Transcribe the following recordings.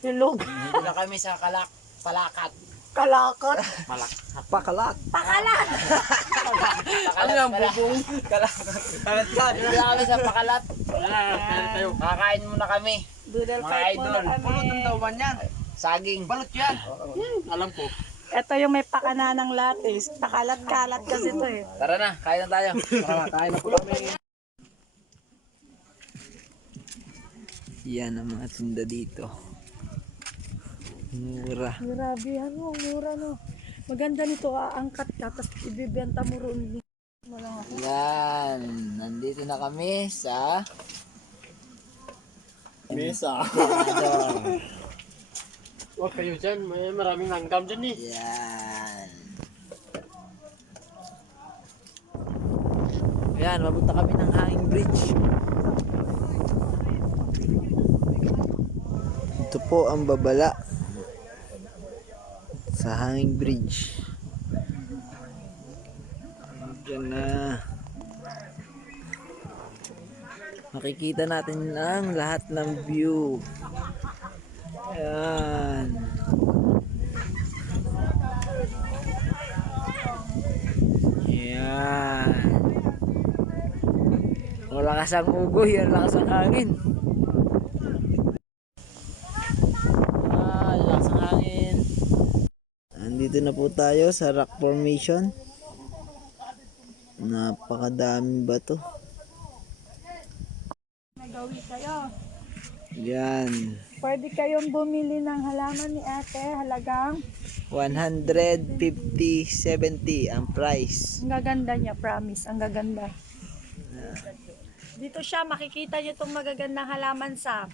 Hilog. Dito na kami sa Palakat. Kalakot. Pakalat. Pakalat. Ano yung bubong? Pakalat. Dito na kami sa Pakalat. Kakain muna kami. Doodle Mga fight idol. muna kami. Dawan yan. Saging. Balot yan. Alam ko. Ito yung may pakananang latis. Pakalat-kalat kasi ito eh. Tara na, kain na tayo. Tara, kain na po kami. Yan ang mga tinda dito. Mura. Grabe, ano, mura no. Maganda nito, aangkat ka, tapos ibibenta mo roon. Yan. Nandito na kami sa Mesa. Huwag kayo dyan. May maraming langgam dyan eh. Yan. Yan, mapunta kami ng hanging bridge. Ito po ang babala sa hanging bridge. Diyan na. Makikita natin ang lahat ng view. Ayan. Ayan. Malakas ang ugoy, ang lakas ang hangin. Lakas ang hangin. Andito na po tayo sa rock formation. Napakadaming bato. Nagawi kayo. Yan. Pwede kayong bumili ng halaman ni ate, halagang 150-70 ang price. ang gaganda niya, promise, ang gaganda. Dito siya, makikita niyo itong magagandang halaman sa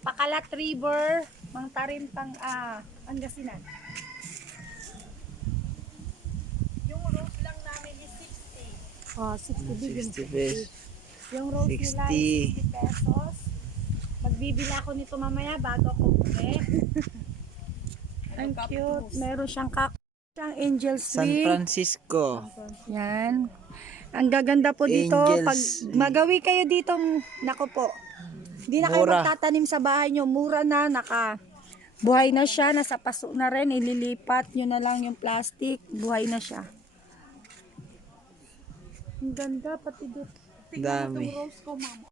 Pakalat River, Mangtarim, Pangasinan. Yung rose lang namin is 60. Oh, 60 bigyan. 60 pesos. Yung rose nila is 60 pesos. Magbibili ako nito mamaya bago ako bumili. Ang cute. Meron siyang siyang angel's San wing. Francisco. Yan. Ang gaganda po dito. Angels. Pag magawi kayo dito, nako po. Hindi na kayo Mura. magtatanim sa bahay nyo. Mura na, buhay na siya. Nasa paso na rin. Ililipat nyo na lang yung plastic. Buhay na siya. Ang ganda pati dito. Tingnan mo Dami. itong rose ko, mama.